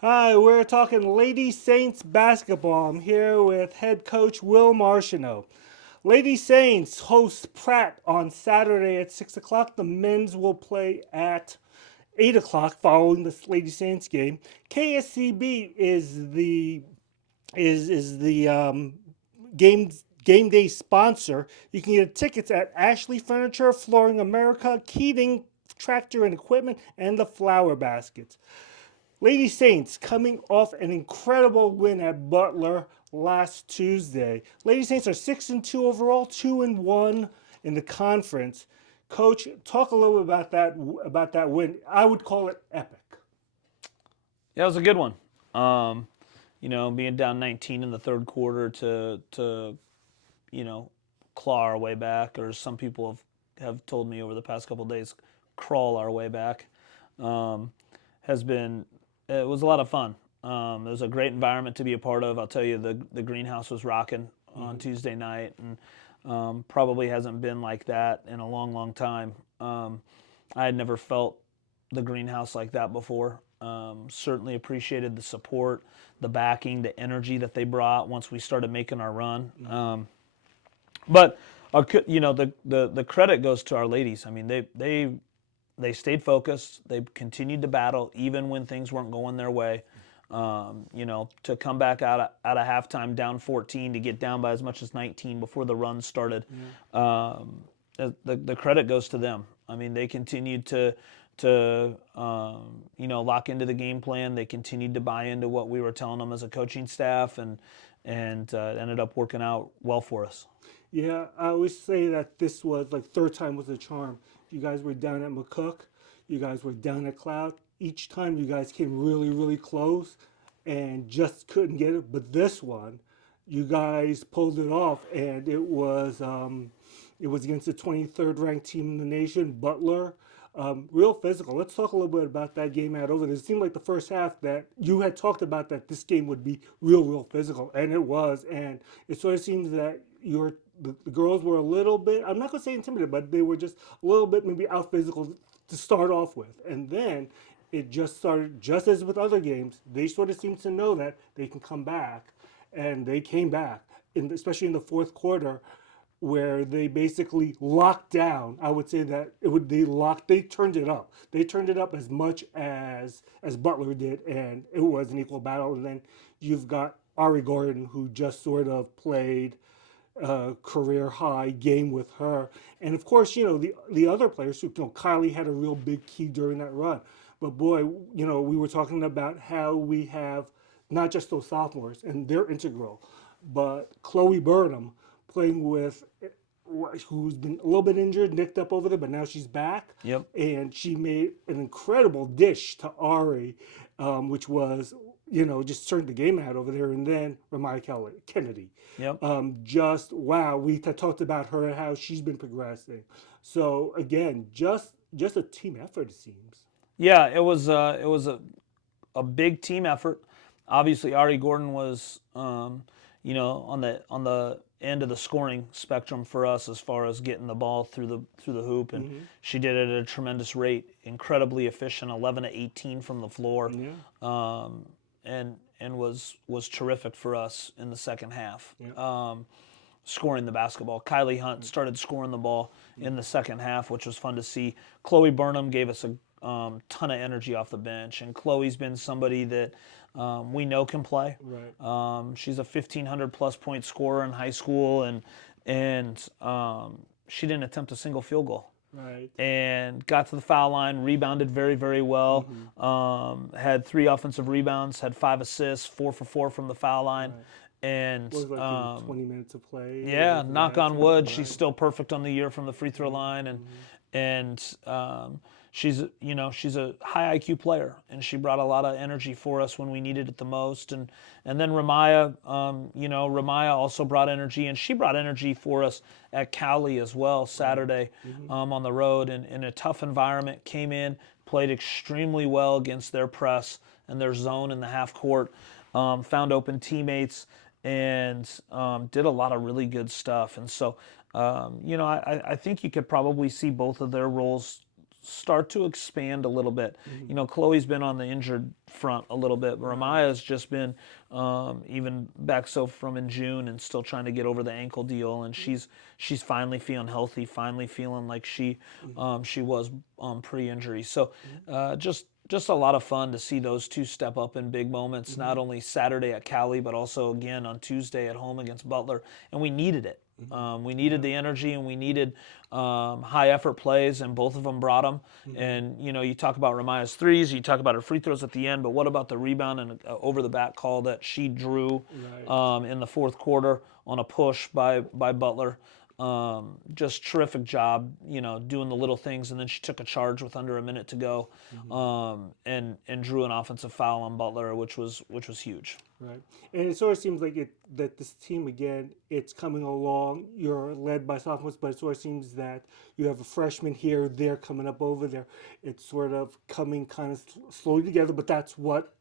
Hi, we're talking Lady Saints basketball. I'm here with head coach Will Marchino. Lady Saints host Pratt on Saturday at 6 o'clock. The men's will play at 8 o'clock following the Lady Saints game. KSCB is the game day sponsor. You can get tickets at Ashley Furniture, Flooring America, Keating Tractor and Equipment, and the Flower Baskets. Lady Saints coming off an incredible win at Butler last Tuesday. Lady Saints are 6-2 overall, 2-1 in the conference. Coach, talk a little bit about that win. I would call it epic. Yeah, it was a good one. Um, being down 19 in the third quarter to you know claw our way back, or some people have told me over the past couple of days, crawl our way back, um, has been it was a lot of fun. It was a great environment to be a part of. I'll tell you, the greenhouse was rocking on Mm-hmm. Tuesday night, and probably hasn't been like that in a long, long time. I had never felt the greenhouse like that before. Certainly appreciated the support, the backing, the energy that they brought once we started making our run. Mm-hmm. But the credit goes to our ladies. I mean, they stayed focused. They continued to battle even when things weren't going their way. To come back out of halftime down 14 to get down by as much as 19 before the run started. Yeah. The credit goes to them. I mean, they continued to lock into the game plan. They continued to buy into what we were telling them as a coaching staff, and ended up working out well for us. Yeah, I always say that this was like third time was a charm. You guys were down at McCook, you guys were down at Cloud. Each time you guys came really, really close and just couldn't get it. But this one, you guys pulled it off, and it was against the 23rd ranked team in the nation, Butler. Real physical. Let's talk a little bit about that game out over there. It seemed like the first half that you had talked about that this game would be real, real physical, and it was. And it sort of seems that the girls were a little bit, I'm not going to say intimidated, but they were just a little bit maybe out physical to start off with. And then it just started, just as with other games, they sort of seemed to know that they can come back. And they came back, especially in the fourth quarter, where they basically locked down. I would say that they turned it up. They turned it up as much as Butler did, and it was an equal battle. And then you've got Ari Gordon, who just sort of played a career high game with her. And of course, the other players, Kylie had a real big key during that run. But boy, we were talking about how we have not just those sophomores, and they're integral, but Chloe Burnham playing with, who's been a little bit injured, nicked up over there, but now she's back. Yep. And she made an incredible dish to Ari, which was, just turned the game out over there. And then Ramaya Kennedy. Yep. Just wow, we talked about her and how she's been progressing. So again, just a team effort, it seems. Yeah, it was a big team effort. Obviously, Ari Gordon was on the end of the scoring spectrum for us as far as getting the ball through the hoop, and Mm-hmm. she did it at a tremendous rate, incredibly efficient, 11 to 18 from the floor, Yeah. and was terrific for us in the second half. Yeah. Scoring the basketball. Kylie Hunt started scoring the ball in the Mm-hmm. second half, which was fun to see. Chloe Burnham gave us a ton of energy off the bench, and Chloe's been somebody that we know can play. Right. She's a 1,500 plus point scorer in high school, and she didn't attempt a single field goal. Right. And got to the foul line, rebounded very, very well. Mm-hmm. Had 3 offensive rebounds, had 5 assists, 4 for 4 from the foul line, Right. and What was it, like maybe 20 minutes of play or yeah, anything of knock that on sort? wood, she's Right. still perfect on the year from the free throw Mm-hmm. line, and Mm-hmm. and she's a high IQ player, and she brought a lot of energy for us when we needed it the most. And then Ramaya also brought energy, and she brought energy for us at Cowley as well Right. Saturday, Mm-hmm. on the road, and in a tough environment. Came in, played extremely well against their press and their zone in the half court, found open teammates, and did a lot of really good stuff. And so, I think you could probably see both of their roles start to expand a little bit. You know, Chloe's been on the injured front a little bit. Ramaya's just been even back from in June and still trying to get over the ankle deal, and she's finally feeling healthy, finally feeling like she was pre-injury. So just a lot of fun to see those two step up in big moments, not only Saturday at Cali, but also again on Tuesday at home against Butler, and we needed it. We needed the energy, and we needed high effort plays, and both of them brought them. And you know, you talk about Ramaya's threes, you talk about her free throws at the end, but what about the rebound and over the back call that she drew in the fourth quarter on a push by Butler? Just terrific job, you know, doing the little things, and then she took a charge with under a minute to go, and drew an offensive foul on Butler, which was huge. Right. And it sort of seems like that this team, again, it's coming along. You're led by sophomores, but it sort of seems that you have a freshman here, there coming up over there. It's sort of coming kind of slowly together, but that's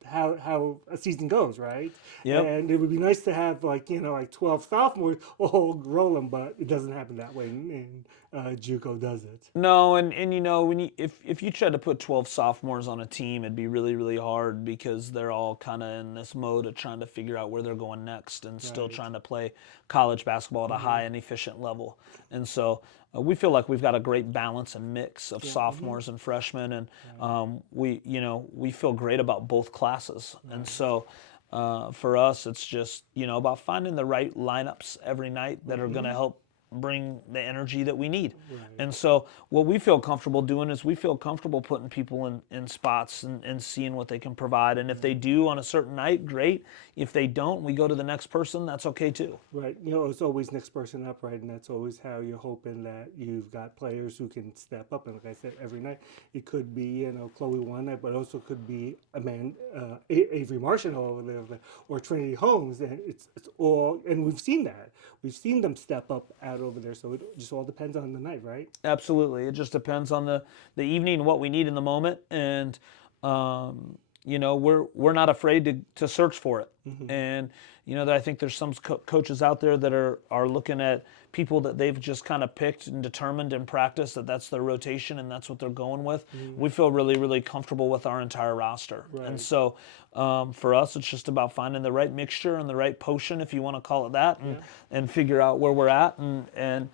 how a season goes, right? Yep. And it would be nice to have, like, you know, like 12 sophomores all rolling, but it doesn't happen that way. And JUCO does it. No, and you know, if you tried to put 12 sophomores on a team, it'd be really, really hard because they're all kind of in this mode of trying to figure out where they're going next and still trying to play college basketball at a high and efficient level. And so we feel like we've got a great balance and mix of sophomores and freshmen, and we feel great about both classes. And so for us, it's just, you know, about finding the right lineups every night that are going to help bring the energy that we need. And so what we feel comfortable doing is we feel comfortable putting people in spots and seeing what they can provide. And if they do on a certain night, great. If they don't, we go to the next person. That's okay too. Right. You know, it's always next person up, right? And that's always how you're hoping that you've got players who can step up. And like I said, every night it could be, you know, Chloe one night, but also could be Avery Marchino over there, or Trinity Holmes. And it's all, and we've seen that. We've seen them step up out over there. So it just all depends on the night, right? Absolutely. It just depends on the evening, what we need in the moment. And, you know, we're not afraid to search for it. And, you know, I think there's some coaches out there that are looking at people that they've just kind of picked and determined in practice that that's their rotation and that's what they're going with. We feel really, really comfortable with our entire roster. And so for us, it's just about finding the right mixture and the right potion, if you want to call it that, and figure out where we're at. And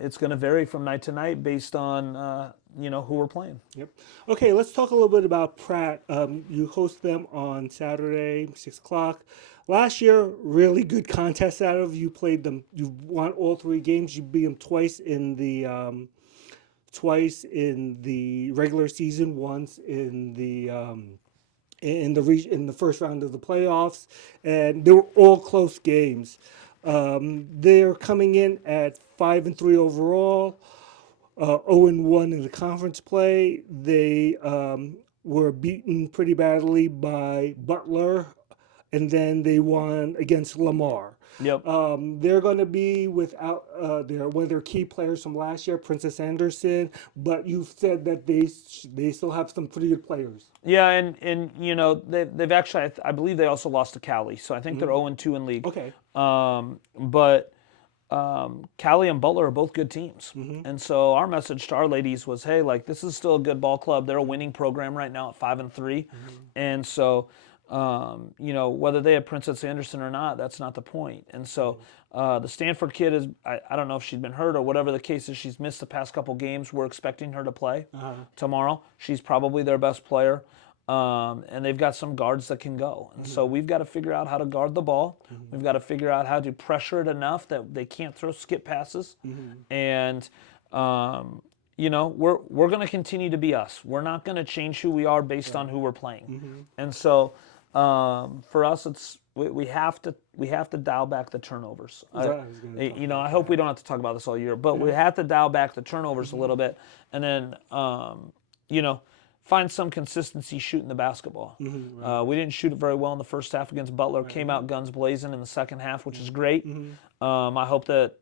it's going to vary from night to night based on, you know, who we're playing. Yep. Okay, let's talk a little bit about Pratt. You host them on Saturday, 6 o'clock. Last year, really good contest out of. You played them. You won all 3 games. You beat them twice in the regular season, once in the first round of the playoffs, and they were all close games. They're coming in at 5-3 overall. 0-1 in the conference play. They were beaten pretty badly by Butler, and then they won against Lamar. Yep. They're going to be without one of their key players from last year, Princess Anderson, but you've said that they still have some pretty good players. Yeah, and you know, they've actually, I believe they also lost to Cali, so I think they're 0-2 in league. Okay. But Cali and Butler are both good teams. And so our message to our ladies was, hey, like, this is still a good ball club. They're a winning program right now at 5-3. And so, you know, whether they have Princess Anderson or not, that's not the point. And so the Stanford kid is, I don't know if she's been hurt or whatever the case is, she's missed the past couple games. We're expecting her to play tomorrow. She's probably their best player. And they've got some guards that can go. And so we've got to figure out how to guard the ball. We've got to figure out how to pressure it enough that they can't throw skip passes. And, you know, we're going to continue to be us. We're not going to change who we are based on who we're playing. And so for us, it's we have to dial back the turnovers. You know, I hope we don't have to talk about this all year, but we have to dial back the turnovers a little bit, and then you know, find some consistency shooting the basketball. We didn't shoot it very well in the first half against Butler. Came out guns blazing in the second half, which is great. I hope that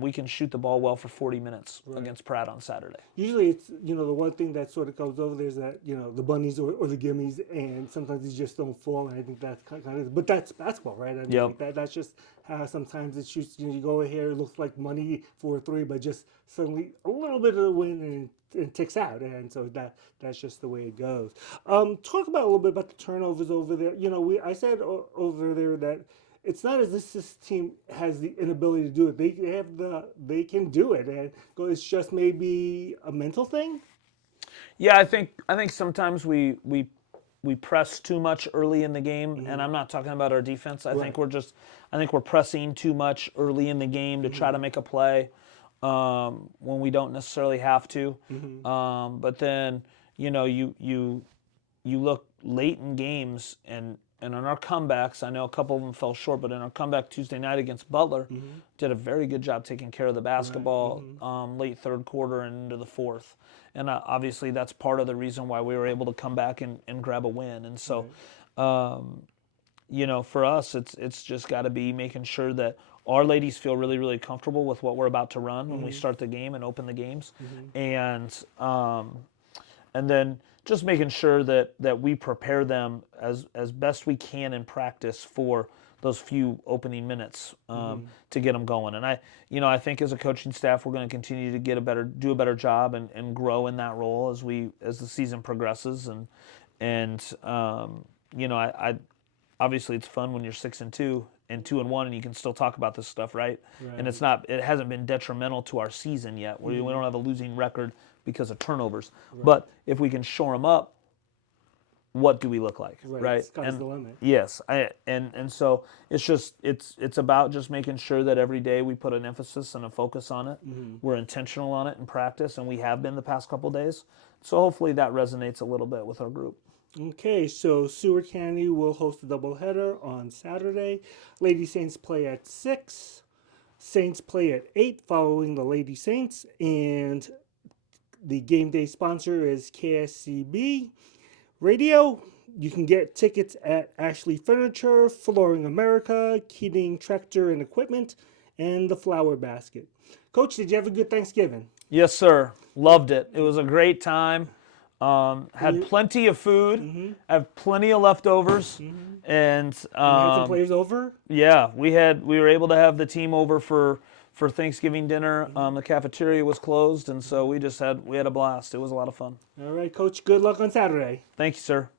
we can shoot the ball well for 40 minutes against Pratt on Saturday. Usually it's, the one thing that sort of comes over there is that, the bunnies or the gimmies, and sometimes these just don't fall, and I think that's kind of, but that's basketball, right? I mean, Yep. like that's just how sometimes it shoots, you go here, it looks like money for a three, but just suddenly a little bit of the wind and it ticks out, and so that's just the way it goes. Talk about a little bit about the turnovers over there. I said over there that it's not as if this team has the inability to do it. They can do it, and it's just maybe a mental thing. Yeah, I think sometimes we press too much early in the game, and I'm not talking about our defense. I think we're pressing too much early in the game to try to make a play when we don't necessarily have to. But then you look late in games and on our comebacks, I know a couple of them fell short, but in our comeback Tuesday night against Butler, did a very good job taking care of the basketball late third quarter and into the fourth. And obviously that's part of the reason why we were able to come back and grab a win. And so, for us, it's just got to be making sure that our ladies feel really, really comfortable with what we're about to run when we start the game and open the games. And then just making sure that we prepare them as best we can in practice for those few opening minutes to get them going. And I think as a coaching staff, we're going to continue to do a better job and grow in that role as the season progresses. I obviously it's fun when you're 6-2 and 2-1 and you can still talk about this stuff, right? And it hasn't been detrimental to our season yet. We don't have a losing record because of turnovers. But if we can shore them up, what do we look like, right? Sky's the limit. Yes, and so it's about just making sure that every day we put an emphasis and a focus on it. We're intentional on it in practice, and we have been the past couple of days. So hopefully that resonates a little bit with our group. Okay, so Seward County will host a doubleheader on Saturday. Lady Saints play at 6. Saints play at 8 following the Lady Saints. And the game day sponsor is KSCB Radio. You can get tickets at Ashley Furniture, Flooring America, Keating Tractor and Equipment, and the Flower Basket. Coach, did you have a good Thanksgiving? Yes, sir. Loved it. It was a great time. Had plenty of food. Have plenty of leftovers, and You had some players over? yeah, we were able to have the team over for Thanksgiving dinner. The cafeteria was closed, and so we had a blast. It was a lot of fun. All right, Coach, good luck on Saturday. Thank you, sir.